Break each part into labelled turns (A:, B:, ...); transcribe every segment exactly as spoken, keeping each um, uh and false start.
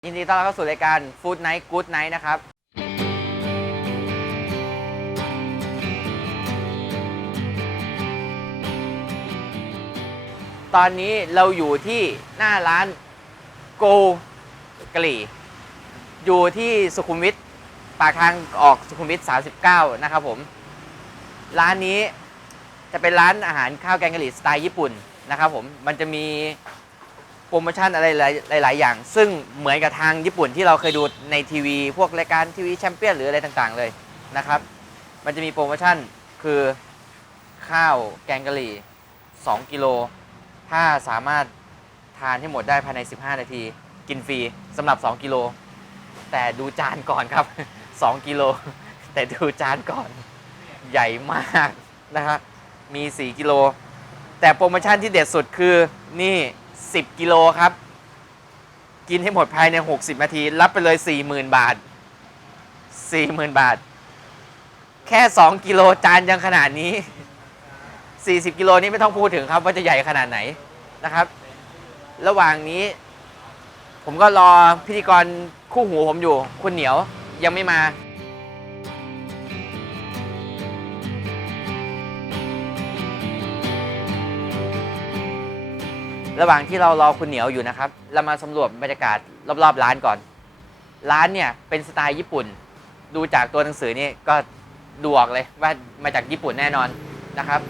A: ยินดีต้อนรับเข้าสู่รายการ Food Night Good Night นะครับตอนนี้เราอยู่ที่หน้าร้านโกกะหรี่อยู่ที่สุขุมวิทปากทางออกสุขุมวิทสามสิบเก้านะครับผมร้านนี้จะเป็นร้านอาหารข้าวแกงกะหรี่สไตล์ญี่ปุ่นนะครับผมมันจะมีโปรโมชั่นอะไรหลายๆอย่างซึ่งเหมือนกับทางญี่ปุ่นที่เราเคยดูในทีวีพวกรายการทีวีแชมเปี้ยนหรืออะไรต่างๆเลยนะครับมันจะมีโปรโมชั่นคือข้าวแกงกะหรี่สองกิโลถ้าสามารถทานให้หมดได้ภายในสิบห้านาทีกินฟรีสำหรับสองกิโลแต่ดูจานก่อนครับสองกิโลแต่ดูจานก่อนใหญ่มากนะครับมีสี่กิโลแต่โปรโมชั่นที่เด็ดสุดคือนี่สิบกิโลครับกินให้หมดภายในหกสิบนาทีรับไปเลย สี่หมื่น บาท สี่หมื่น บาทแค่สองกิโลจานยังขนาดนี้สี่สิบกิโลนี้ไม่ต้องพูดถึงครับว่าจะใหญ่ขนาดไหนนะครับระหว่างนี้ผมก็รอพิธีกรคู่หูผมอยู่คุณเหนียวยังไม่มาระหว่างที่เรารอคุณเหนียวอยู่นะครับเรามาสำรวจบรรยากาศรอบๆร้านก่อนร้านเนี่ยเป็นสไตล์ญี่ปุ่นดูจากตัวหนังสือนี่ก็ดูออกเลยว่ามาจากญี่ปุ่นแน่นอนนะครับ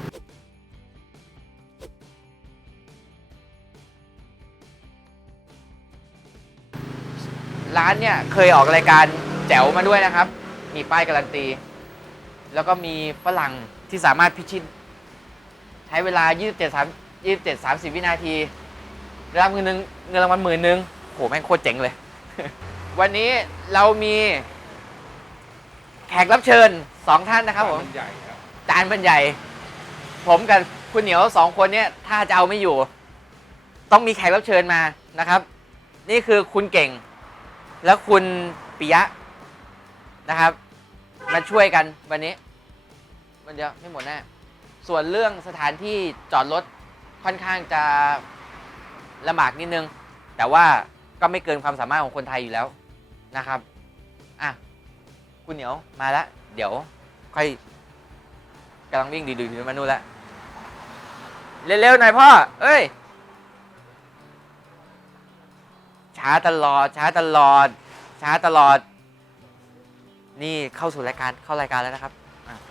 A: ร้านเนี่ยเคยออกรายการแจ๋วมาด้วยนะครับมีป้ายการันตีแล้วก็มีฝรั่งที่สามารถพิชิตใช้เวลายี่สิบเจ็ด สามสิบวินาทีรับเงินนึงเงินรางวัลหมื่นนึงโหแม่งโคตรเจ๋งเลย วันนี้เรามีแขกรับเชิญสองท่านนะครับผมจานบรรใหญ่ผมกับคุณเหนียวสองคนเนี้ยถ้าจะเอาไม่อยู่ต้องมีแขกรับเชิญมานะครับนี่คือคุณเก่งและคุณปิยะนะครับมาช่วยกันวันนี้มันเดียวไม่หมดแน่ส่วนเรื่องสถานที่จอดรถค่อนข้างจะลำบากนิดนึงแต่ว่าก็ไม่เกินความสามารถของคนไทยอยู่แล้วนะครับอ่ะคุณเหนียวมาแล้วเดี๋ยวค่อยกำลังวิ่งดีๆมานู่นแล้วเร็วๆหน่อยพ่อเอ้ยช้าตลอดช้าตลอดช้าตลอดนี่เข้าสู่รายการเข้ารายการแล้วนะครับ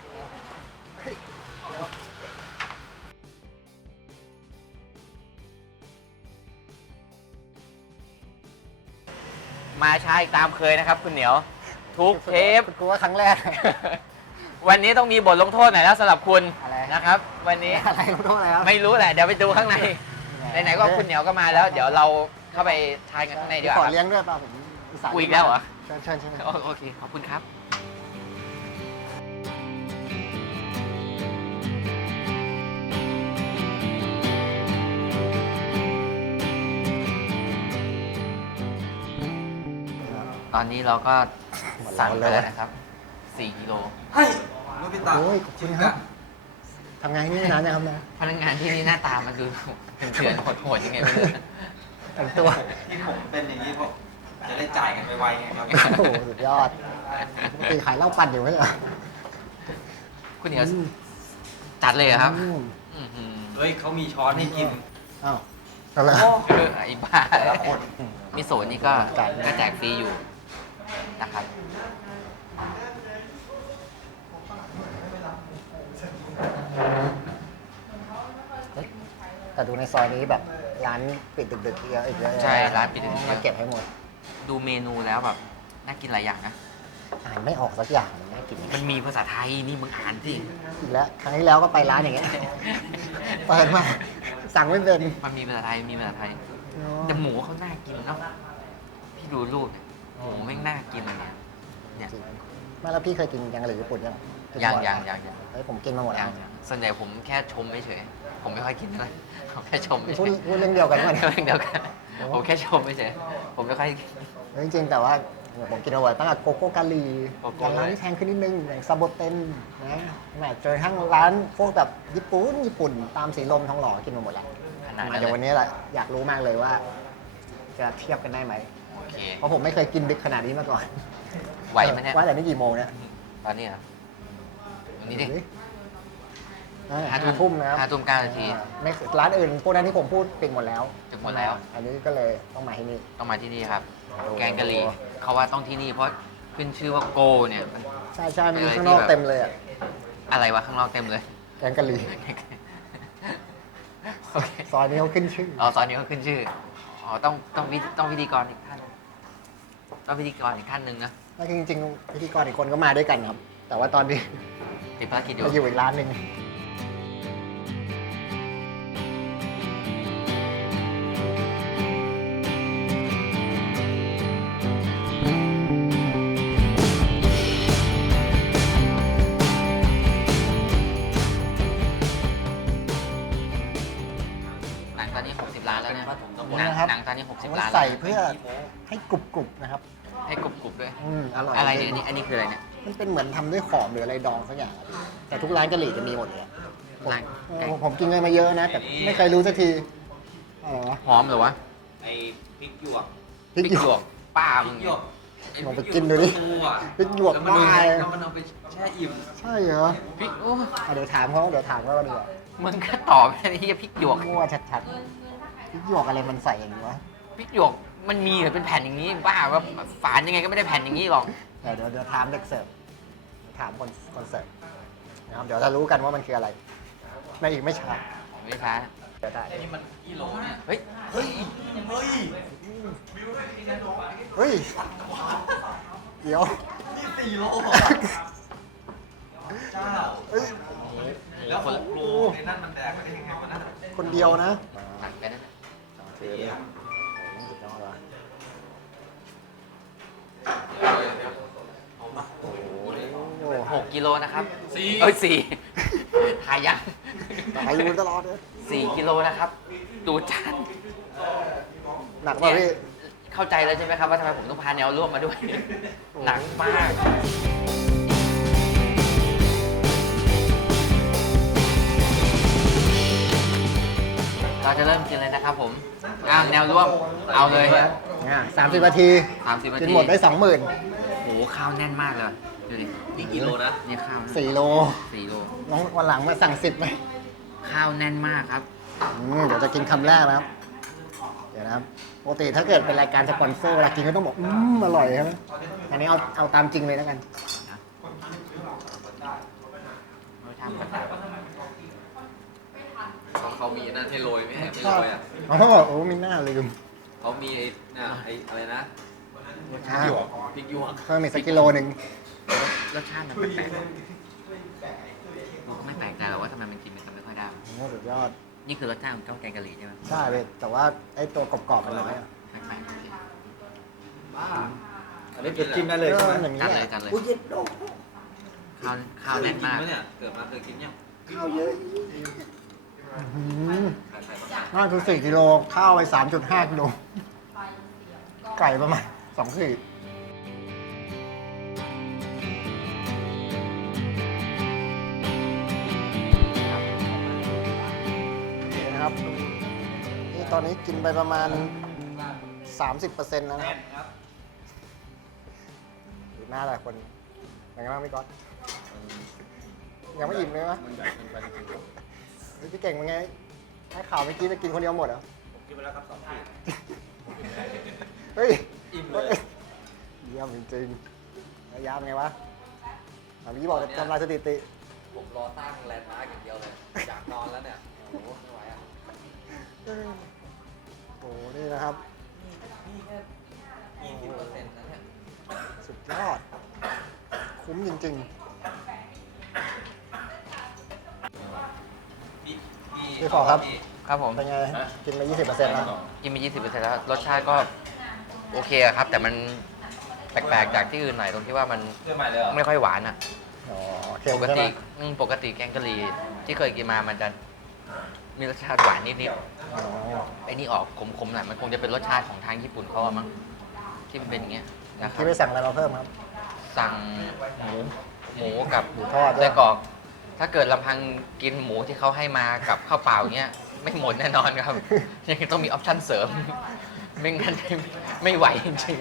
A: มาช้าอีกตามเคยนะครับคุณเหนียวทุกเทป
B: กูว่าครั้งแรก
A: วันนี้ต้องมีบทลงโทษหน่อยแล้วสำหรับคุณนะครับวันนี้
B: อะไรลงโทษอะไรครับ
A: ไม่รู้แหละเดี๋ยวไปดูข้างในไหนๆก็คุณเหนียวก็มาแล้วเดี๋ยวเราเข้าไปทานกันข้างในดีกว่า
B: ขอเลี้ยงด้วยป่ะผม
A: คุยแล้วเหรอ
B: เชิญเชิญเชิญ
A: โอเคขอบคุณครับตอนนี้เราก็สั่งไปแล้วนะครับสี่กิโล
C: เฮ้ยโนบิตะ
B: โอ้ยขอบคุณครับทำงานที่นี่นานนะครับนะ
A: พนักงานที่นี่หน้าตามันดูเถื่อนโหดๆยังไงไม่รู้
B: แต่งตัว
C: ที่ผมเป็นอย่างนี้เพราะจะได้จ่ายกันไวๆไงครับ
B: โอ้โหสุดยอดตีขายเหล้าปั่นอยู่ไหมเหรอ
A: คุณเหนียวจัดเลยเหรอครับ
C: เฮ้ยเขามีช้อนให้กิน
B: อ้าวอะไร
A: ไอ้บ้ามิโซะนี่ก็ก็แจกฟรีอยู่นะครับ
B: แต่ดูในซอยนี้แบบร้านปิดดึกๆเยอะอีกเยอะ
A: ใช่ร้านปิดดึก
B: มาเก็บให้หมด
A: ดูเมนูแล้วแบบน่ากินหลายอย่างนะ
B: อ่านไม่ออกสักอย่างน่ากิน
A: มันมีภาษาไทยนี่มึงอ่านสิ
B: อีกแล้วครั้งที่แล้วก็ไปร้านอย่างเงี้ยเปิดมาสั่งไม่เป็น
A: มันมีภาษาไทยมีภาษาไทยแต่หมูเขาน่ากินเนาะพี่ดูรูปหมูแม่งน่ากินเนี่ยเนี่ย
B: มาแล้วพี่เคยกินยังหรือญี่ปุ่นยัง
A: ยังยังยัง
B: เฮ้ยผมกินมาหมดแล้ว
A: ส่วนใหญ่ผมแค่ชมเฉยผมไม่ค่อยกินอะไรผมแค่ชม
B: พูดพูดเรื่องเดียวกันมั้ย
A: เรื่องเดียวกันผมแค่ชมเฉยผมไม่ค่อย
B: จริงๆแต่ว่าผมกินมาหมดตั้งแต่โกโก้กาลีอย่างร้านที่แพงขึ้นนิดนึงอย่างซาโบเต็นนะแม่เจอทั้งร้านพวกแบบญี่ปุ่นญี่ปุ่นตามสีลมทองหล่อกินมาหมดแล้วมาเดี๋ยววันนี้แหละอยากรู้มากเลยว่าจะเทียบกันได้ไหม
A: โอเคเค
B: เพราะผมไม่เคยกินดึกขนาดนี้มาก่อน
A: ไหวไหมเนี่ย
B: ว่าแต่นี่กี่โมงเนี่ย
A: ตอนนี้เหรอวันนี้ดิ
B: อ่
A: ห้า
B: ห้าทุ่มนะครับ
A: ห้าทุ่มเก้านาที
B: อ่าไม่ร้านอื่นพวกนั้นที่ผมพูดปิดหมดแล้ว
A: ปิดหมดแล้ว
B: อันนี้ก็เลยต้องมาที่นี่
A: ต้องมาที่นี่ครับ
B: โอ้
A: แกงกะหรี่เขาว่าต้องที่นี่เพราะขึ้นชื่อว่าโกเนี่ยมัน
B: ใช่ใช่มีข้างนอกเต็มเลยอ่ะ
A: อะไรวะข้างนอกเต็มเลย
B: แกงกะหรี่
A: โอเค
B: ซอยนี้เขาขึ้นชื่อ
A: อ๋อซอยนี้เขาขึ้นชื่ออ๋อต้องต้องวิต้องพิธีกรอีกท่านต้องพิธีกรอีกท่านหนึ่งนะ
B: แล้วจริงๆพิธีกรอีกคนก็มาด้วยกันครับ แต่ว่าตอนนี้
A: ติดภารกิจอยู่
B: มาอยู่อีกร้านหนึ่ง
A: หนังตอนนี้หกสิบล้านแล้วเนี่ยห
B: นี่
A: นัง
B: นะครับ
A: หนังตอนนี้หกสิบ
B: เขา
A: ล้านแล้ว
B: ใส่เพื่อให้กรุบๆนะครับ
A: ให้กรุบๆด้วย
B: อืมอร่อย
A: อะไร
B: จ
A: เนี่ย
B: ง
A: อันนี้อันนี้คืออะไรเนี่ย
B: มันเป็นเหมือนทำด้วยขอมหรืออะไรดองสักอย่างอะแต่ทุกร้านกะหรี่จะมีหมดเลยอะผม
A: ร้าน
B: เออผมกินกันมาเยอะนะ แต่ไม่เคยรู้สักทีอะไรวะ
A: หอมเหรอวะ
C: ไอ้พริกหยวก
B: พริกหยวก
A: ป้า
C: พ
A: มึ
C: ริ
A: ง
C: กหยวก
B: ลองไปกินดูดิ พริกหยวก
C: แล้วมัน
B: บ้าเลย
C: แล้วมันเอาไปแช่อิ่ม
B: ใช่เหรอ
A: พริกโอ้
B: อ่ะเดี๋ยวถามเขาเดี๋ยวถามเขาก็ดีกว่า
A: มึงก็ตอบแค่นี้พริกหยวก
B: มั่วชัดๆพริกหยวกอะไรมันใส่อย่างนี้วะ
A: พริกหยวกมันมีเหรอเป็นแผ่นอย่างนี้บ้าว่าฝานยังไงก็ไม่ได้แผ่นอย่างนี้หรอก
B: เดี๋ยวเดี๋ยวเดี๋ยวถามเด็กเสิร์ฟถามคนคนเสิร์ฟนะครับเดี๋ยวจะรู้กันว่ามันคืออะไรในอีกไม่ช้า
A: ไม่ช้า
B: เดี๋ยวได้
C: นี่มันกิโลเนี่ย
A: เฮ้ย
C: เฮ้ย เฮ้ย
B: เฮ้ยเดี๋ยว
C: นี่สี่โลเจ้า
B: เฮ้ย
C: แล้วหกโลในนั่นมันแดกไปได้ยังไงวะนั่น
B: คนเดียวนะ
A: หนักไปนั่นน่ะ
B: ถือเลยโอ้โหสุดยอดว่ะโอ้โห
A: หกกิโลนะครับ
C: สี่
A: เอ้ยสี่ทายยัง
B: ตายอยู่ตลอดเลย
A: สี่กิโลนะครับ ดูจาน
B: หนักป่ะพี่
A: เข้าใจแล้วใช่ไหมครับว่าทำไมผมต้องพาแนวร่วมมาด้วย หนักมาก เราจะเริ่มกินเลยนะครับผมอ่าแนวร่วม เอาเลย
B: อ่ะสามสิบนาที
A: สามสิบนา
B: กิน
A: ที
B: หมดได้สองหมื่น
A: โอ้โหข้าวแน่นมากเลย ดูดิ
C: นี่กิโลนะ
A: นี่ข้าวนะ
B: สี่โล
A: สี่โล
B: น้องวันหลังมาสั่งสิบไหม
A: ข้าวแน่นมากครับ
B: อืมเดี๋ยวจะกินคำแรกนะครับ เดี๋ยวนะครับปกติถ้าเกิดเป็นรายการสปอนเซอร์เวลากินก็ต้องบอก อืมอร่อยใช่ไหมอันนี้เอาเอาตามจริงเลยแล้วกัน
C: เขามีนั่นให้โรยไหมไม่
B: ช
C: โร
B: อบ
C: ยอ่ะ
B: อ๋อโอ้มีหน้าลืม
C: เขามีไอ้น่ะไอ้อะไรนะ
B: อ่า
C: พริกหยวก
B: เพิ่มอีกสักกิโลหนึ่ง
A: รสชาติมันแปลกๆผมก็ไม่แปลกใจหรอกว่าทำไมมันกินมันจะไม่ค่อยได้
B: โอ้สุดยอด
A: นี่คือรสชาติของข้าวแกงกะหรี่ใช่ไหม
B: ใช่เลยแต่ว่าไอ้ตัวกรอบๆมันน้อยอะ
A: แปลกๆ
C: บ้าอันนี้เป็นจิ้มได้เลยใช่ไหม
B: อออย่างนี้
A: จัด
B: แห
A: เลย
B: ละ
A: จัดเลย
B: อุ้ยเย็ดโด
A: ข้าวข้าวแน่นมาก
C: เคยกินไหเนี่ยเกิดมาเคยกินยัง
B: ข้าวเยอะอื้อหือ
C: ใครใครประมาณ
B: น่าคือสี่กิโลข้าวไปสามจุดห้ากิโลไก่ประมาณสองขีดนี่นะครับนี่ตอนนี้กินไปประมาณ สามสิบเปอร์เซ็นต์ แล้วนะครับ
C: ครับ
B: ดูหน้าหลายคนยังไงบ้างพี่ก๊อตยังไม่อิ่มเลยวะเฮ้ยพี่เก่งเป็นไงให้ข่าวเมื่อกี้จะกินคนเดียวหมดเหรอ
C: ผมกินไปแล้วครับสองขีด
B: เฮ้ย
C: อิ่มเลย
B: เยี่ยมจริงๆแล้วยามไงวะอ่ะพี่บอกจะทำลายสถิติ
C: ผมรอตั้งแลนด์มาร์กอย่างเดียวเลย อยากนอนแล้วเนี่ย โอ้โหไม่ไหวอ่ะ
B: โอ้โหนี่นะครับ
C: นี่แค่ยี่สิบเปอร์เซ็นต์นะเนี่ย
B: สุดยอด คุ้มจริง
C: พี่พี่
B: พี่ขอครับ
C: พี่
A: ครับผม
B: ๆ เป็นไง กินไป ยี่สิบเปอร์เซ็นต์ แล้ว
A: กินไปยี่สิบเปอร์เซ็นต์แล้ว รสชาติก็โอเคอะครับ แต่มันแปลกๆจากที่อื่นหน่อยตรงที่ว่ามัน
C: เรื่องใหม่เลยเหรอ
A: ไม่ค่อยหวานอะ
B: อ๋อเค็ม
A: ปก
B: ใช่ไหม
A: ติอืมปกติแกงกะหรี่ที่เคยกินมามันจะมีรสชาติหวานนิด
B: อ๋อ
A: ๆไอ้นี่ออกขมๆหน่อยมันคงจะเป็นรสชาติของทางญี่ปุ่นเขาอะมั้งที่มันเป็นอย่างเงี้ยนะครั
B: ที่
A: บ
B: ไปสั่งอะไรมาเพิ่มครับ
A: สั่งหมูหมูกับ
B: หมูทอดด้วย
A: ไส้กรอก ถ้าเกิดลำพังกินหมูที่เขาให้มากับข้าวเปล่าเงี้ยไม่หมดแน่นอนครับ ยังต้องมีออปชั่นเสริมไม่งั้นไม่ไหวจริง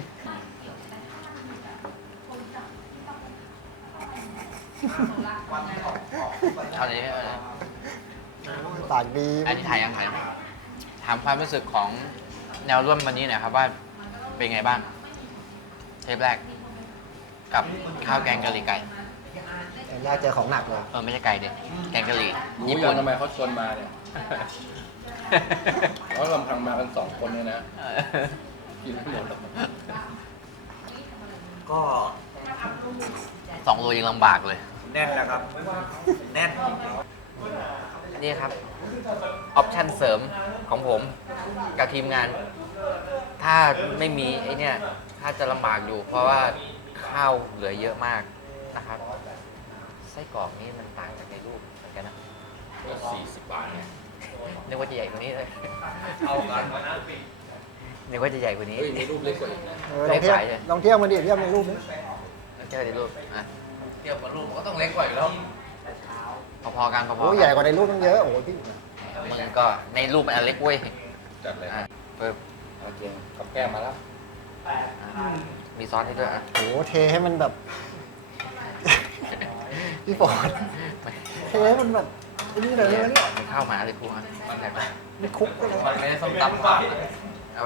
A: ๆเอาเลยเอาเลย
B: ปากดี
A: อันนี้ถ่ายยังถ่ายยังถามความรู้สึกของแนวร่วมวันนี้หน่อยครับว่าเป็นไงบ้างเทปแรกกับข้าวแกงกะหรี่ไก่
B: เห็นแรกเจอของหนักเลย
A: เออไม่ใช่ไก่เด็แกงกะหรี่
C: รู้
A: ญี่
C: ยั
A: ปุ่
C: ง
A: น
C: ทำไมเขาชวนมาเนี่ย เพราะลำพังมากันสองคนเนี่ยนะ
A: เออ
C: กินไม่หมดหรอก
D: ก็
A: สองโลยังลำบากเลย
D: แน่นแล้วครับ แน่น
A: นี่ครับ ออปชั่นเสริมของผมกับทีมงาน ถ้าไม่มีไอ้เนี่ยถ้าจะลำบากอยู่ เพราะว่าข้าวเหลือเยอะมากนะครับ ไส้กรอกนี่มันต่างจากในรูปเหมือนกันนะ
C: ก็สี่สิบบาทเนี่ย
A: นึกว่าจะใหญ่กว่านี้เลย
C: เอากัน
A: นึกว่าจะใหญ่กว่านี้
C: เฮ้ยมีรูปเล็กกว่าอีกนะ
B: เออลองเทียบ
A: ไม่ไหวเลย
B: ลองเทียบมาดิเทียบในรูปนี้
A: เจอในรูปอ่ะ
C: เทียบกับรูปก็ต้องเล็กกว่าอีกแล้ว
A: พอๆกันพอๆ
B: โอ้
A: กั
B: ใหญ่กว่าในรูปตั้งเยอะโอ้โหพี่
A: มึงก็ในรูปมันอันเล็กเว้ย
C: จัดเลย
A: อ่ะปึ๊บ
C: โอเคกับแก้มมาแล้ว
A: อ่ะมีซอสให้ด้วยอ่ะ
B: โอ้โหเทให้มันแบบ พี่ฟอร์ดเทให้มันแบบไอ้นี่เลยนะเนี่ย
A: มันข้าวหมาเลยครูอ่ะ
B: ไม่คุกก็เลย
C: มันไม่ได้ส้มตำหวานนะ
A: เอาไป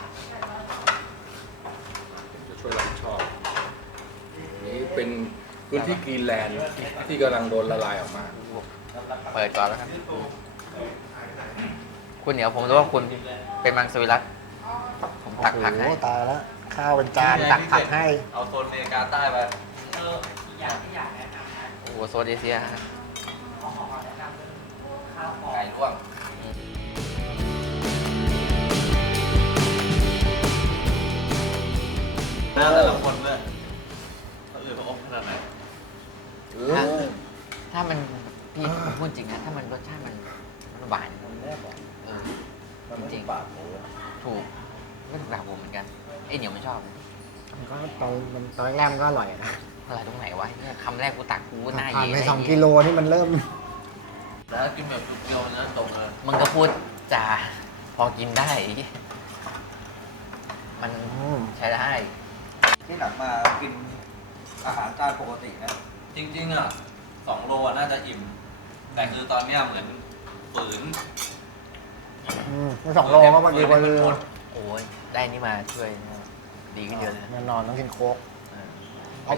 C: ผมจะช่วยรับผิดชอบ นี่เป็นพื้นที่กรีนแลนด์ที่กำลังโดนละลายออกมา
A: เปิดก่อนแล้วกันคุณเหนียวผมรู้ว่าคุณเป็นมังสวิรัตผมตักผักให้
B: โอ้โหตายแล้วข้าวเป็นจานตักผักให้
C: เอาโซนอเมริกาใต้ไป
A: โอ้โหโซนเอเชีย
C: ไก่ลวก
D: หน้าแต่ละคนเนี่ยคนอื่นเขาอมขนาดไหน
A: ถ้าถ้ามันพี่ผมพูดจริงนะ ถ้ามันรสชาติมันมันหวาน
C: มันแนบอ่ะ
A: เออ
C: มันไม่
A: จริง
C: ปากหมู
A: ถูกไม่ถูกแบบผมเหมือนกันไอ้เหนียวไม่ชอบ
B: มันก็ตอนมันตอนแรกมันก็อร่อยนะ
A: อะไรตรงไหนวะเนี่ยคำแรกกูตักกูหน้า
B: ผ่าน
A: เย่
B: ไป
A: หน้า
B: สอง
A: เย่
B: กิโลนี่มันเริ่ม
D: แล้วกินแบบเดียวๆนะตรงเลย
A: มึงก็พูดจาพอกินได้ มัน
B: อืม
A: ใช้ได้
D: ที่หลังมากินอาหารจานปกตินะ จริงๆอ่ะสองโลอ่ะน่าจะอิ่ม แต่คือตอนเนี้ยเหมือนฝืน
B: อืมสองโลก็พอดีพอดี
A: โอ้ยได้นี่มาช่วยดีขึ้นเยอะเลย
B: แน่นอนต้องกินโค้ก
A: เออ
B: เอา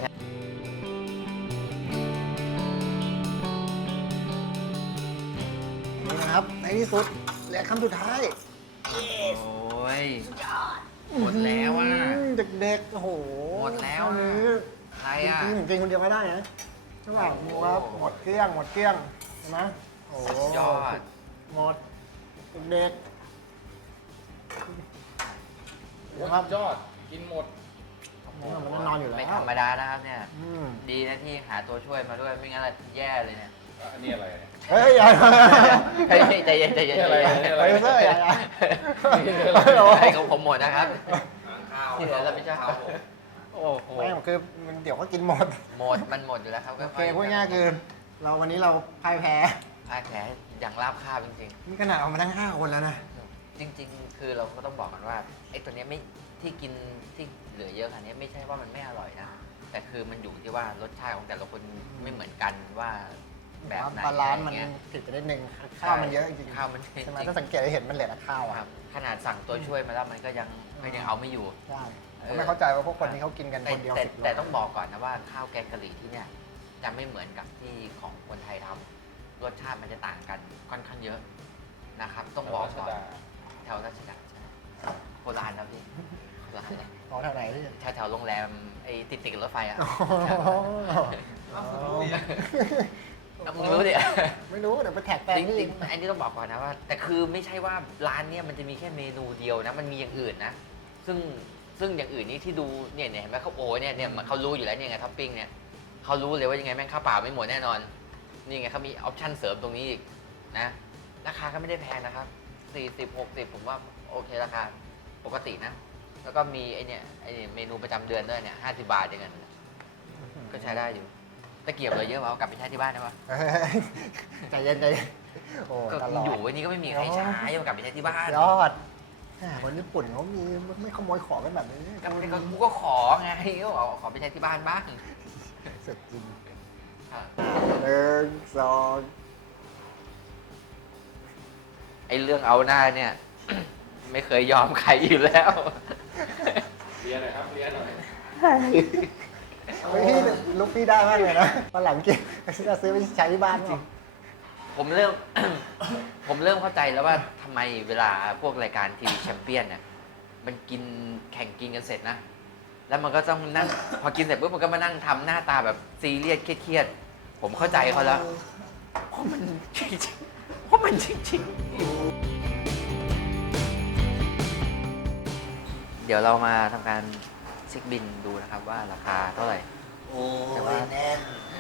B: นี่นะครับในที่สุดเหลือคำสุดท้าย
A: โอ้ยหมดแล้วอ่ะ
B: มเด็กๆ โอ้โห
A: หมดแล้วอะ
B: เท่านี้
A: ใครอ่ะ
B: จริงๆกินคนเดียวก็ได้นะใช่ป่ะ
A: โอ้โห
B: ดูครับหมดเกลี้ยง หมดเกลี้ยงเห็นไหมโอ้โห
A: สุดยอด
B: หมดเด็กๆนะครับ
C: ยอด กินหมด
B: มันแน่นอนอยู่แล้ว
A: ไม่ธรรมดานะครับเนี่ย
B: อืม
A: ดีนะที่หาตัวช่วยมาด้วย ไม่งั้นเราแย่เลยเนี่ย
C: อันนี้อะไรเนี่ย
B: เฮ้ยอย่า
A: เฮ้ยใจเย็นใจเย็นใจ
C: อะไร
A: เย็น
C: อะไร
B: ไปเซอร์อย่าอย่า
A: ให้ของผมหมดนะครับ
D: ข้าว
A: ที่เหลือเราไม่ใช่
D: ข้าวผม
A: โอ้โห
B: ไม่คือมันเดี๋ยวก็กินหมด
A: หมดมันหมดอยู่แล้วครับ
B: โอเคพูดง่ายๆคือ เราวันนี้เราพ่ายแพ้
A: พ่ายแผลอย่างราบคาบจริง
B: นี่ขนาดเอามาทั้งห้าคนแล้วนะ
A: ๆ จริง ๆ คือเราก็ต้องบอกกันว่าไอ้ตัวเนี้ยไม่ที่กินที่เหลือเยอะขนาดนี้ไม่ใช่ว่ามันไม่อร่อยนะ แต่คือมันอยู่ที่ว่ารสชาติของแต่ละคนไม่เหมือนกันว่าแบบไหน
B: ปลาร้านมัน
A: อะไรเงี้ย
B: ผิดไปนิดนึงข้าวมันเยอะจริงๆ
A: ข้าวมันจริง
B: ใช่ไหมถ้าสังเกตได้เห็นมันเหลือแต่ข้าว
A: ค
B: อะ
A: รับขนาดสั่งตัวช่วยมาแล้วมันก็ยังก็ยังเอาไม่อยู่
B: ใช่
A: เออ
B: ผมไม่เข้าใจว่าพวกคนที่เขากินกัน
A: แต่
B: คนเดียว
A: แต่
B: สิบโล
A: แต่ต้องบอกก่อนนะว่าข้าวแกงกะหรี่ที่เนี่ยจะไม่เหมือนกับที่ของคนไทยทำรสชาติมันจะต่างกันค่อนข้างเยอะนะครับ ต้องบอกก่อนแถวราชดาใช่โบราณนะพี่โบราณเลย
B: อ๋อแถวไหนพี่
A: แถวแถวโรงแรมไอ้ติดติดกับรถไฟอ่ะ
B: อ๋อ
A: แล้วมึงรู้ดิ
B: ไม่รู้เดี๋ยวไปแท็กแปลง
A: จ
B: นี่
A: ริงๆอันนี้ต้องบอกก่อนนะว่า แต่คือไม่ใช่ว่าร้านเนี้ยมันจะมีแค่เมนูเดียวนะ มันมีอย่างอื่นนะ ซึ่งซึ่งอย่างอื่นนี่ที่ดูเนี่ยเนี่ยเห็นไหมเขาโอ้เนี่ยเนี่ยเขารู้อยู่แล้วเนี่ยไงท็อปปิ้งเนี่ยเขารู้เลยว่ายังไงแม่งข้าวเปล่าไม่หมดแน่นอน นี่ไงเขามีออปชั่นเสริมตรงนี้อีกนะราคาก็ไม่ได้แพงนะครับสี่สิบ หกสิบผมว่าโอเคราคาปกตินะ แล้วก็มีไอเนี่ยไอเมนูประจำเดือนด้วยเนี่ยห้าสิบบาทอย่างเงี้ยก็ใช้ได้อยู่ตะเกียบเลยเยอะเปล่ากลับไปใช้ที่บ้านได้ปะ
B: เฮ้ยใจเย็นใจเย็นโอ้
A: ก็
B: ตลอด
A: อยู่ไว้นี่ก็ไม่มีใครใช้เอากลับไปใช้ที่บ้าน
B: ยอดอ่าคนญี่ปุ่นเขามีไม่ขโมยของกันแบบนี้
A: ก็ไม่ก็กูก็ขอไงก็เอาขอไปใช้ที่บ้านบ้าง
B: สุดจริง
A: ครับ
B: หนึ่งสอง
A: ไอ้เรื่องเอาหน้าเนี่ย ไม่เคยยอมใครอยู่แล้ว
C: เรียนหน่อยครับเรียนหน่อย
B: เฮ้ยพี่ลุกพี่ได้มากเลยนะวันหลังกินจะซื้อไปใช้ที่บ้านจริง
A: ผมเริ่ม ผมเริ่มเข้าใจแล้วว่าทำไมเวลาพวกรายการทีวีแชมเปี้ยนเนี่ยมันกินแข่งกินกันเสร็จนะ แล้วมันก็ต้องนั่ง พอกินเสร็จปุ๊บมันก็มานั่งทำหน้าตาแบบซีเรียสเครียดๆผมเข้าใจเขาแล้ว เพราะมันจริงๆเพราะมันจริงๆเดี๋ยวเรามาทำการเช็คบินดูนะครับว่าราคาเท่าไหร่
D: โอ้
A: แต่ว่า
D: ยแน่น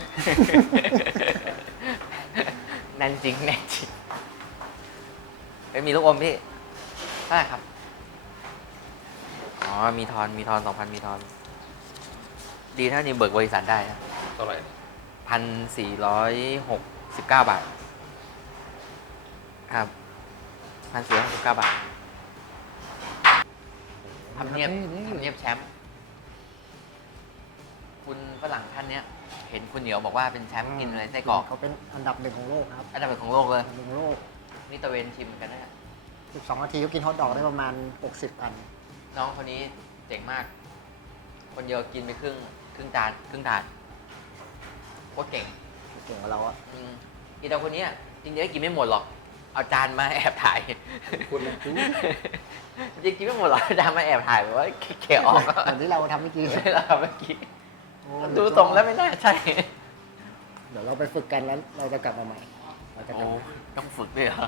A: แน่นจริงแน่นจริงไม่มีลูกอมพี่เท่าไหร่ครับ อ๋อ มีทอน มีทอนสองพันมีทอน ดีถ้านี่เบิกบริษัทได้นะ
C: เท่าไหร่
A: พันสี่ร้อยหกสิบเก้าบาท ครับพันสี่ร้อยหกสิบเก้าบาททำเนียบทำเนียบแชมป์ คุณฝรั่งท่านเนี้ย เห็นคุณเหนียวบอกว่าเป็นแชมป์กินอะไรไส้กรอก
B: เขาเป็นอันดับหนึ่งของโลกครับ
A: อันดับหนึ่งของโลกเลย
B: อันดับหนึ่งของโลก
A: นี่ตะเวนชิมกันนะ
B: สิบสองนาทีเขากินฮอทดอกได้ประมาณหกสิบอัน
A: น้องคนนี้เจ๋งมาก คนเดียวกินไปครึ่งครึ่งจานครึ่งถาดโคตรเก่ง
B: เก่งกว่าเราอะ
A: อืมอีตาคนเนี้ยจริงๆก็กินไม่หมดหรอก เอาจานมาแอบถ่าย
C: คุณนะ
A: จริงๆกินไม่หมดหรอกเอาจานมาแอบถ่ายแบบว่าเขี่ยออกก็
B: เหมือนที่เราทำเมื่อกี้
A: เราเมื่อกี้ดูตรงแล้วไม่น่าใช่
B: เดี๋ยวเราไปฝึกกันแล้วเราจะกลับมาใหม่เราจะกลับมา
A: ต้องฝึกด้วยเหรอ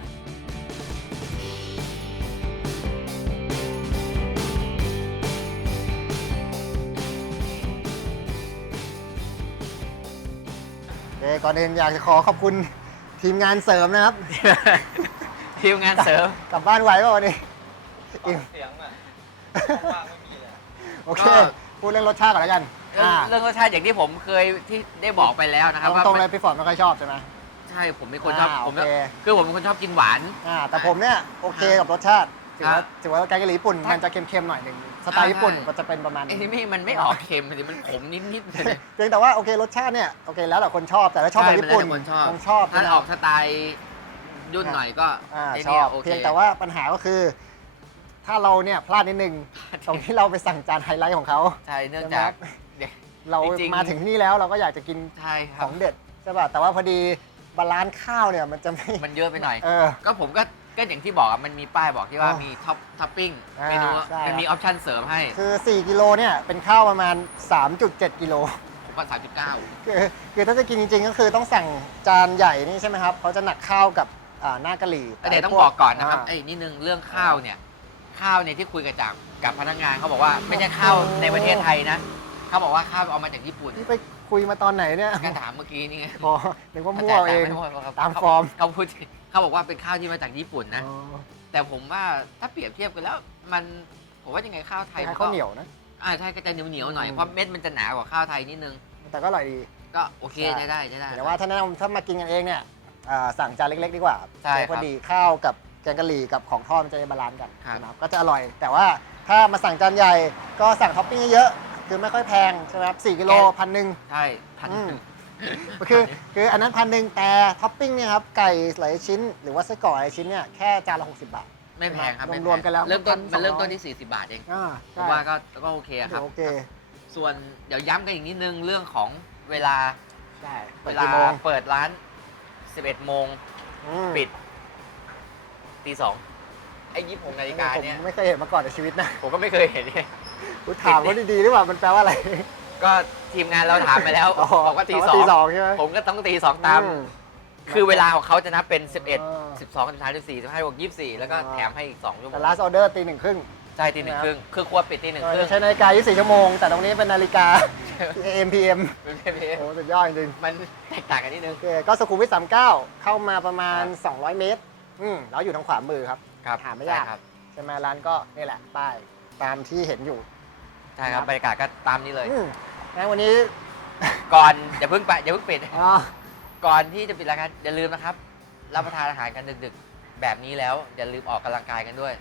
B: โอเคก่อนอื่นอยากจะขอขอบคุณทีมงานเสริมนะครับ
A: ทีมงานเสริม
B: กลับบ้านไหวป่ะวันนี้อิ่ม
D: เสียงอ่ะว่างไม่มีเลย
B: โอเค
A: ก็
B: พูดเรื่องรสชาติก่อนแล้วกัน
A: เรื่อง
B: อ่า
A: เรื่องรสชาติอย่างที่ผมเคยที่ได้บอกไปแล้วนะครับ
B: ตรงๆเลยพี่ฟอร์ดไม่ค่อยชอบใช่ไหม
A: ใช่ผมเป็นคนชอบ
B: อ่า
A: ผม
B: โอเค
A: คือผมเป็นคนชอบกินหวาน
B: อ่าแต่ผมเนี่ยโอเคกับรสชาติถือ
A: ครั
B: ว่า
A: บ
B: ถือว่าแกงกะหรี่ญี่ปุ่นมันจะเค็มๆหน่อยหนึ่งสไตล์
A: อ่า
B: ญี่ปุ่น
A: ใช่
B: ก็จะเป็นประมาณ
A: ไอ้
B: นี้
A: นี่ไม่มันไม่ออกเค็มเลยมันขมนิดๆเลย
B: เพียงแต่ว่าโอเครสชาติเนี่ยโอเคแล้วแต่คนชอบแต่ถ้าชอบแบบญี่ปุ่น
A: ใช่มัแล้วแต่คนชอบ
B: คงชอบ
A: ถ้า
B: นะ
A: ออกสไตล์ยุ่นหน่อยก็
B: อ่า
A: ไอ้
B: ช
A: เนี่
B: อย บ
A: โอเค
B: เพียงแต่ว่าปัญหาก็คือ ถ้าเราเนี่ยพลาดนิดนึงตรงที่เราไปสั่งจานไฮไลท์ของเขา
A: ใช่เนื่องจาก
B: ใช่ไหม
A: เด็ก
B: เรา
A: จริงๆ
B: มาถึงที่นี่แล้วเราก็อยากจะกิน
A: ใช่ค
B: ข
A: รับ
B: องเด็ดใช่ป่ะแต่ว่าพอดีบาลานซ์ข้าวเนี่ยมันจะไม่
A: มันเยอะไปหน่อย
B: เออ
A: ก็ผมก็ก็อย่างที่บอกอะมันมีป้ายบอกที่ว่า
B: อ๋อ
A: มีท็อปท็อปปิ้ง
B: อ่า
A: เมนู
B: ใช่
A: มันมีออปชั่นเสริมให้
B: คือ สี่ กิโลเนี่ยเป็นข้าวประมาณ สามจุดเจ็ด กิโล
A: ผมก็สามจุดเก้า
B: คือคือถ้าจะกินจริงๆ ก็คือต้องสั่งจานใหญ่นี่ใช่ไหมครับเขาจะหนักข้าวกับอ่าหน้ากะหรี่
A: แต่เดี๋ยวต้อง
B: พว
A: บอกก่อนนะครับ
B: า
A: ไอ้นิดนึงเรื่องข้าวเนี่ย ข้าวเนี่ยที่คุยกับจากกับพนักงานเขาบอกว่าไม่ใช่ข้าวในประเทศไทยนะเขาบอกว่าข้าวเอามาจากญี่ปุ่น
B: นี่ไปคุยมาตอนไหนเนี่ย
A: ก็ถามเมื่อกี้นี่ไง
B: พอนึกว่ามั่วเอง
A: แต่แต่ไม่มั่วครับ
B: ตามฟอร์ม
A: เขาพูดเขาบอกว่าเป็นข้าวที่มาจากญี่ปุ่นนะ
B: อ๋อ
A: แต่ผมว่าถ้าเปรียบเทียบกันแล้ว มันผมว่ายังไงข้าวไทย
B: คล้าย
A: มั
B: ๆข้าวเหนียวนะ
A: อ่าใช่ก็จะเหนียวเหนียวๆหน่อย
B: อืม
A: เพราะเม็ดมันจะหนากว่าข้าวไทยนิดนึง
B: แต่ก็อร่อยดี
A: ก็โอเค
B: ใช่
A: ใช้ได้ใช้ได้
B: แต่ว่าถ้าแนะนำถ้ามากินกันเองเนี่ยอ่าสั่งจานเล็กๆ ดีกว่า
A: ใช่ครับ
B: พอดีข้าวกับแกงกะหรี่กับของทอดมันจะได้บาลานซ์กัน
A: ครับ
B: นะครับก็จะอร่อย แต่ว่าถ้ามาสั่งจานใหญ่ก็สั่งท็อปปิ้งเยอะๆคือไม่ค่อยแพงใช่ไหมครับสี่กิโลพันหนึ่ง
A: ใช่พัน
B: อืม คือคืออันนั้นพันหนึ่งแต่ท็อปปิ้งเนี่ยครับไก่หลายชิ้น หรือว่าไส้กรอกหลายชิ้นเนี่ยแค่จานละหกสิบบาท
A: ไม่แพงครับไแพง
B: รวมๆกันแล้ว
A: เริ่มต้น
B: 1,200
A: มันเริ่มต้นที่ 40 บาทเอง
B: อ่า
A: ผ
B: ใช่
A: มว่าก็ก็โอเคครับ
B: โอเค
A: ส่วนเดี๋ยวย้ำกันอีกนิดนึงเรื่องของเวลา
B: ใช่
A: เว
B: เว
A: ลา
B: ลาโมง
A: เปิดร้าน สิบเอ็ดโมง
B: อืม
A: ปิดตีสองไอ้ยี่สิบหกนาฬิกา
B: ผม
A: เนี่ย
B: ไม่เคยเห็นมาก่อนในชีวิตนะ
A: ผมก็ไม่เคยเห็นเนี่ย
B: กูถามเขาดีๆหรือเปล่ามันแปลว่าอะไร
A: ก็ทีมงานเราถามไปแล้ว
B: อ๋อ
A: บอกว่าตี
B: แต่
A: สอง
B: ตีสองใช่ไหม
A: ผมก็ต้องตีสองตาม
B: อืม
A: คือเวลาของเขาจะนับเป็น สิบเอ็ด
B: อ่า
A: สิบสอง สิบสาม สิบสี่ สิบห้า บวกยี่สิบสี่แล้วก็
B: อ่า
A: แถมให้อีกสองชั่วโม
B: แต่
A: ง
B: last order ตีหนึ่งครึ่ง
A: ใช่ตีหนึ่งครึ่งคือครัวปิดตีหนึ่งครึ่ง
B: ใช้นาฬิกายี่สิบสี่ชั่วโมง แต่ตรงนี้เป็นนาฬิกา เอ เอ็ม พี เอ็ม
A: เป็นเพเพ
B: โอ้สุดยอดจริง
A: มันแตกต่างกันนิดนึ
B: ๆ
A: ง
B: โอเคก็สุขุมวิทสามสิบเก้าเข้ามาประมาณ
A: ครับ
B: สองร้อย เมตร อืมแล้วอยู่ทางขวามือครับ
A: ครับ
B: หาไม่ยาก
A: ใช่ครับ
B: ใช่ไหมร้านก็นี่แหละ ป้าย ตามที่เห็นอยู่
A: ใช่ครับบรรยากาศก็ตามนี้เลย
B: อืมงั้นวันนี้
A: ก่อนอย่าเพิ่งไปอย่าเพิ่งปิด
B: อ๋อ
A: ก่อนที่จะปิดรายการอย่าลืมนะครับรับประทานอาหารกันดึกๆ แบบนี้แล้วอย่าลืมออกกำลังกายกันด้วย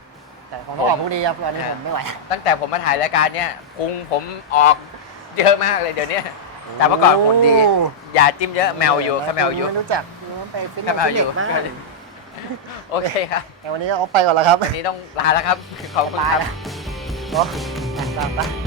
B: แต่ผมต้องออกพรุ่งนี้ครับตอนนี้ผมไม่ไหว
A: ตั้งแต่ผมมาถ่ายรายการเนี้ยพุงผมออกเยอะมากเลยเดี๋ยวนี้แต่เมื่อก่อนหุ่นดี อย่าจิ้มเยอะแมวอยู่ข้าแมวอยู่
B: ไม่รู้จักไปฟิตเน
A: ข้า
B: ส
A: แมวอยู่
B: มาก
A: โอเคครับ
B: แต่วันนี้เอาไปก่อนแล้วครับ
A: วันนี้ต้องลาแล้วครับขอบคุณครับ
B: โอ้ไปไป